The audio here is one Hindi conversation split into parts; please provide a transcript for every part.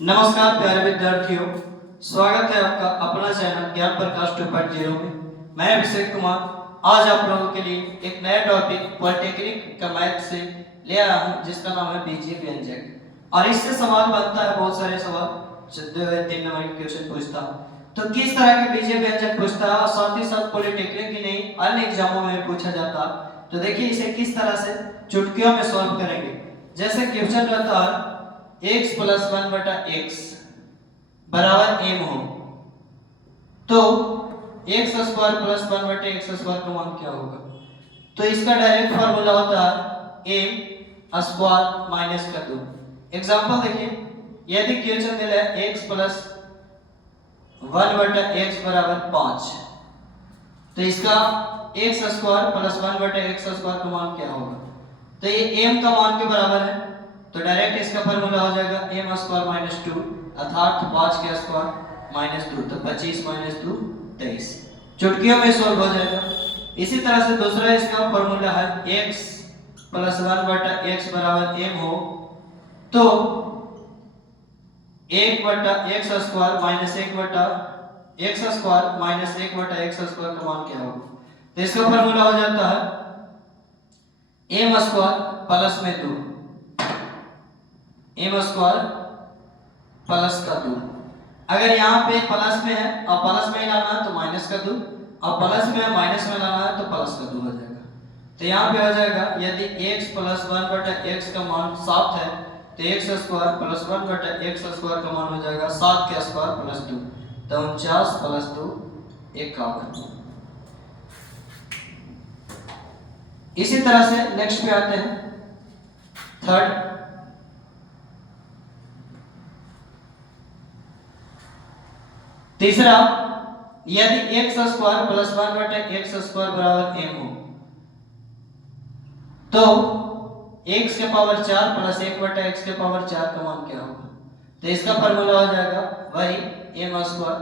नमस्कार प्यारे विद्यार्थियों, स्वागत है आपका अपना चैनल ज्ञान प्रकाश 2.0 में। मैं अभिषेक कुमार आज आप लोगों के लिए एक नया टॉपिक पॉलिटेक्निक का मैथ से ले आया हूं, जिसका नाम है बीजीय व्यंजक। और इससे सवाल बनता है, बहुत सारे सवाल 3 नंबर के क्वेश्चन पूछता हूं। तो किस तरह के बीजीय व्यंजक पूछता है और साथ ही साथ पॉलिटेक्निक की नहीं अन्य एग्जामों में पूछा जाता है। तो देखिए इसे किस तरह से चुटकियों में सॉल्व करेंगे। जैसे क्वेश्चन रहता है x प्लस 1 बटा x बराबर m हो, तो x स्क्वायर प्लस 1 बटे x स्क्वायर का मान क्या होगा। तो इसका डायरेक्ट फार्मूला होता है m स्क्वायर माइनस का 2। एग्जांपल देखिए, यदि क्वेश्चन दिया है x प्लस 1 बटा x बराबर 5, तो इसका x स्क्वायर प्लस 1 बटे x स्क्वायर का मान क्या होगा। तो ये m का मान के बराबर है, तो डायरेक्ट इसका फार्मूला हो जाएगा m स्क्वायर माइनस 2 अर्थात 5 के स्क्वायर माइनस 2, तो 25 माइनस 2 23। चुटकियों में सॉल्व हो जाएगा। इसी तरह से दूसरा इसका फार्मूला है x प्लस 1 बटा x बराबर m हो, तो 1 बटा x स्क्वायर माइनस 1 बटा x स्क्वायर माइनस 1 बटा x स्क्वायर का मान क्या होगा। तो इसका फार्मूला हो जाता है m स्क्वायर प्लस में 2 m स्क्वायर प्लस का 2। अगर यहाँ पे प्लस में है और प्लस में लाना है तो माइनस का 2, और प्लस में है माइनस में लाना है तो प्लस का 2 हो जाएगा। तो यहाँ पे हो जाएगा यदि x प्लस 1 बटा x का मान 7 है तो x स्क्वायर प्लस 1 बटा x स्क्वायर का मान हो जाएगा 7 के स्क्वायर प्लस 2, तो 49 प्लस 2 51। इसी तरह से नेक्स्ट पे आते हैं थर्ड। तीसरा, यदि x स्क्वायर प्लस 1 बटे x स्क्वायर बराबर m हो, तो x के पावर 4 प्लस 1 बटे x के पावर 4 का मान क्या होगा। तो इसका फार्मूला हो जाएगा वही m स्क्वायर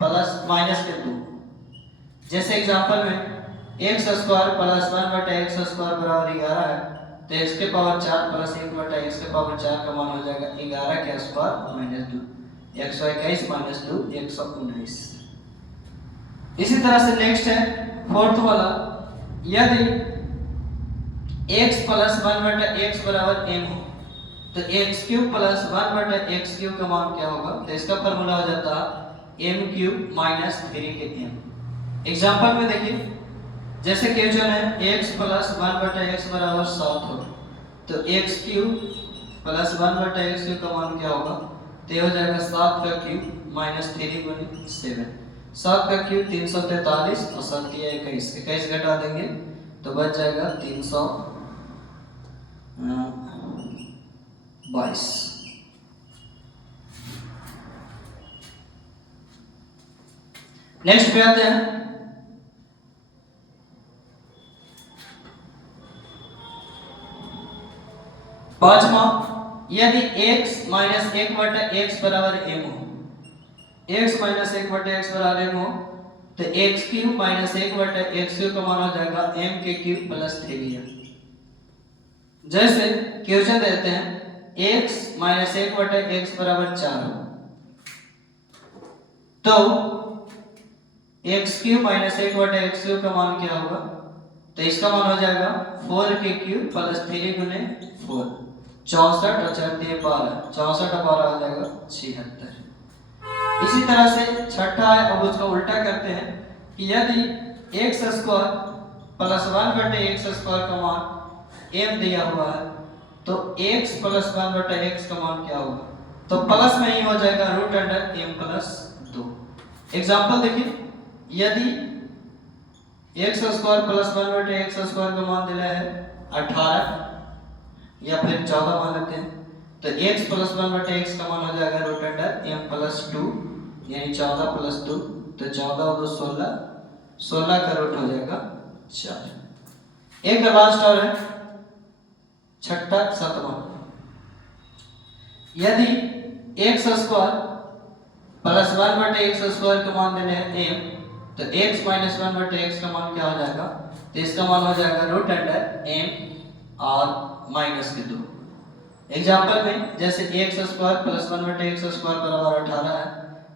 प्लस माइनस के 2। जैसे एग्जांपल में x स्क्वायर प्लस 1 बटे x स्क्वायर बराबर 11 है, तो x के पावर 4 प्लस 1 बटे x के पावर 4 का मान हो जाएगा 11 के स्क्वायर माइनस 2, 121 माइनस 2 119। इसी तरह से नेक्स्ट है फोर्थ वाला, यदि x प्लस 1 बटा x बराबर m हो, तो x क्यूब प्लस 1 बटा x क्यूब का मान क्या होगा। तो इसका फार्मूला हो जाता है m क्यूब माइनस 3 के m। एग्जांपल में देखिए, जैसे क्वेश्चन है x प्लस 1 बटा x बराबर 7 हो, तो x क्यूब प्लस 1 बटा x क्यूब का मान क्या होगा। तो हो जाएगा 7 का क्यूब माइनस 3 गुनी 7, 7 का क्यूब 343 और 7 या 21, 21 घटा देंगे तो बच जाएगा 322। नेक्स्ट पे आते हैं पांचवा, यदि x माइनस 1 बटा x बराबर m हो, x माइनस 1 बटा x बराबर m हो, तो x क्यूब माइनस 1 बटा x क्यूब का मान हो जाएगा m के क्यूब प्लस 3m। जैसे क्वेश्चन देते हैं x माइनस 1 बटा x बराबर 4 हो, तो x क्यूब माइनस 1 बटा x क्यूब का मान क्या होगा। तो इसका मान हो जाएगा 4 के क्यूब प्लस 3 गुने 4, 64 और 4 दिए 12, 64 और 12 आ जाएगा 76। इसी तरह से छठा है, अब उसका उल्टा करते हैं कि यदि x स्क्वायर प्लस 1 बटे x स्क्वायर का मान m दिया हुआ है, तो x प्लस 1 बटे x का मान क्या होगा। तो प्लस में ही हो जाएगा root under m plus 2। Example देखिए, यदि x स्क्वायर प्लस 1 बटे x स्क्वायर का मान दिया है 18 या फिर 14 मान लेते हैं, तो x प्लस 1 बटे x का मान हो जाएगा रूट अंडर m प्लस 2 यानी 14 प्लस 2, तो 14 और 2 16, 16 का रूट हो जाएगा 4। एक लास्ट और है छठा सातवां, यदि x स्क्वायर प्लस 1 बटे x स्क्वायर का मान देने हैं m, तो x माइनस 1 बटे x का मान क्या हो जाएगा। तो इसका मान हो जाएगा रूट अंडर m और माइनस के 2। एग्जाम्पल में जैसे एक्स स्क्वायर प्लस 1/x² बराबर 18 है,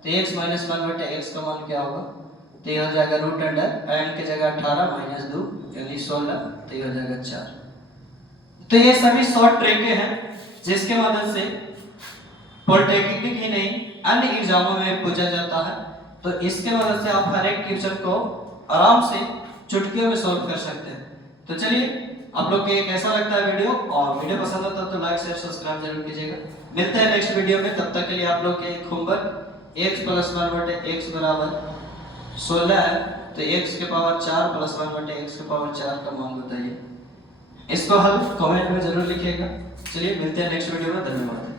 तो x माइनस 1/x का मान क्या होगा, तो ये हो जाएगा रूट अंडर n की जगह 18 माइनस 2 यानी 16, तो ये हो जाएगा 4। तो ये सभी शॉर्ट ट्रिक हैं जिसके मदद से पॉलिटेक्निक ही नहीं अन्य एग्जामों में पूछा जाता है। तो इसके मदद से आप हर एक क्वेश्चन को आराम से चुटकियों में सॉल्व कर सकते हैं। तो चलिए आप लोग को कैसा लगता है वीडियो, और वीडियो पसंद आता है तो लाइक शेयर सब्सक्राइब जरूर कीजिएगा। मिलते हैं नेक्स्ट वीडियो में, तब तक के लिए आप लोग के होमवर्क x प्लस 1/x बराबर 16 है, तो x के पावर 4 प्लस 1/x के पावर 4 का मान बताइए। इसको हल कमेंट में जरूर लिखिएगा। चलिए मिलते हैं नेक्स्ट वीडियो में, धन्यवाद।